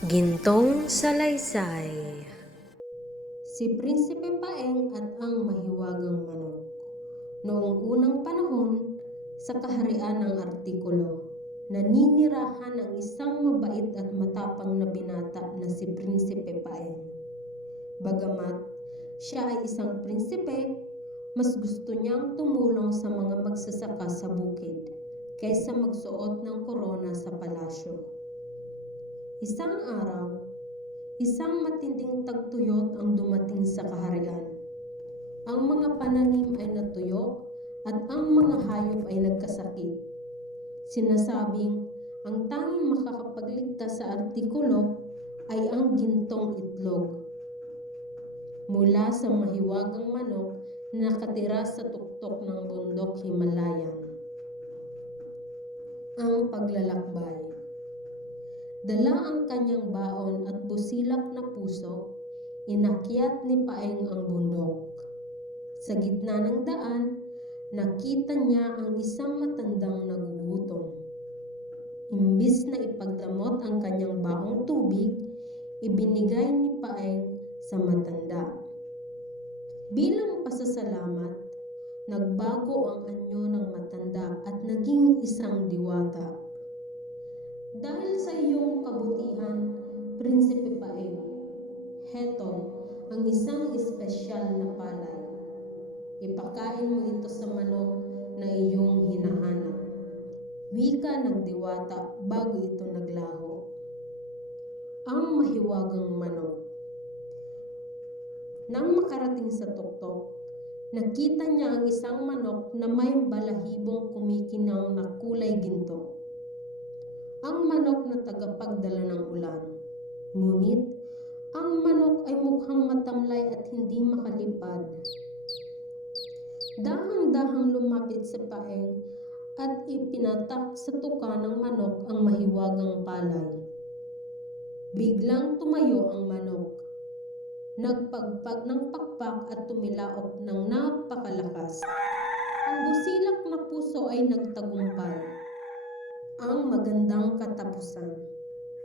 Gintong Salaysay. Si Prinsipe Paeng at ang Mahiwagang Manok. Noong unang panahon, sa kaharian ng Artikulo, naninirahan ang isang mabait at matapang na binata na si Prinsipe Paeng. Bagamat siya ay isang prinsipe, mas gusto niyang tumulong sa mga magsasaka sa bukid kaysa magsuot ng korona sa palasyo. Isang araw, isang matinding tagtuyot ang dumating sa kaharian. Ang mga pananim ay natuyo at ang mga hayop ay nagkasakit. Sinasabing ang tanging makakapagligtas sa Artikulo ay ang gintong itlog mula sa mahiwagang manok na nakatira sa tuktok ng bundok Himalayan. Ang paglalakbay. Dala ang kanyang baon at busilak na puso, inakyat ni Paeng ang bundok. Sa gitna ng daan, nakita niya ang isang matandang nagugutom. Imbis na ipagdamot ang kanyang baong tubig, ibinigay ni Paeng sa matanda. Bilang pasasalamat, nagbago ang anyo ng matanda at naging isang diwata. Dahil sa iyong kabutihan, Prinsipe Paeng, heto ang isang espesyal na palay. Ipakain mo ito sa manok na iyong hinahanap. Wika ng diwata bago ito naglaho. Ang mahiwagang manok. Nang makarating sa tuktok, nakita niya ang isang manok na may balahibong kumikinang na kulay ginto. Ang manok na tagapagdala ng ulan. Ngunit, ang manok ay mukhang matamlay at hindi makalipad. Dahang-dahang lumapit sa Paeng at ipinatak sa tuka ng manok ang mahiwagang palay. Biglang tumayo ang manok. Nagpagpag ng pakpak at tumilaok ng napakalakas. Ang busilak na puso ay nagtagumpay. Ang magandang katapusan.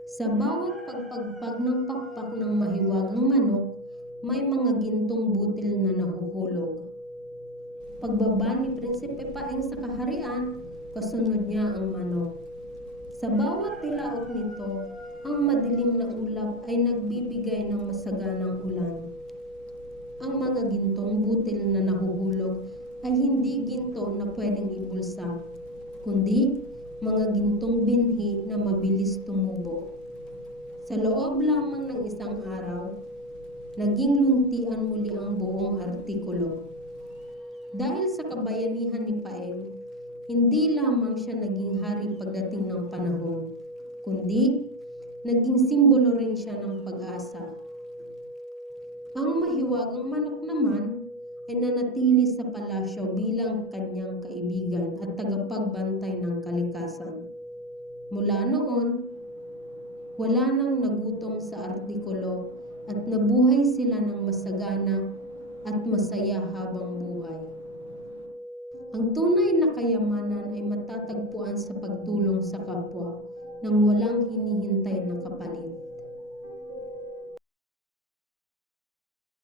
Sa bawat pagpagpag ng pakpak ng mahiwagang manok, may mga gintong butil na nahuhulog. Pagbaba ni Prinsipe Paeng sa kaharian, kasunod niya ang manok. Sa bawat tilaok nito, ang madilim na ulap ay nagbibigay ng masaganang ulan. Ang mga gintong butil na nahuhulog ay hindi ginto na pwedeng ipulsa, kundi mga gintong binhi na mabilis tumubo. Sa loob lamang ng isang araw, naging luntian muli ang buong Artikulo. Dahil sa kabayanihan ni Paeng, hindi lamang siya naging hari pagdating ng panahon, kundi naging simbolo rin siya ng pag-asa. Ang mahiwagang manok naman ay nanatili sa palasyo bilang kanyang kaibigan at tagapagbantay ng kalikasan. Mula noon, wala nang nagutom sa Artikulo at nabuhay sila ng masagana at masaya habang buhay. Ang tunay na kayamanan ay matatagpuan sa pagtulong sa kapwa nang walang hinihintay na kapalit.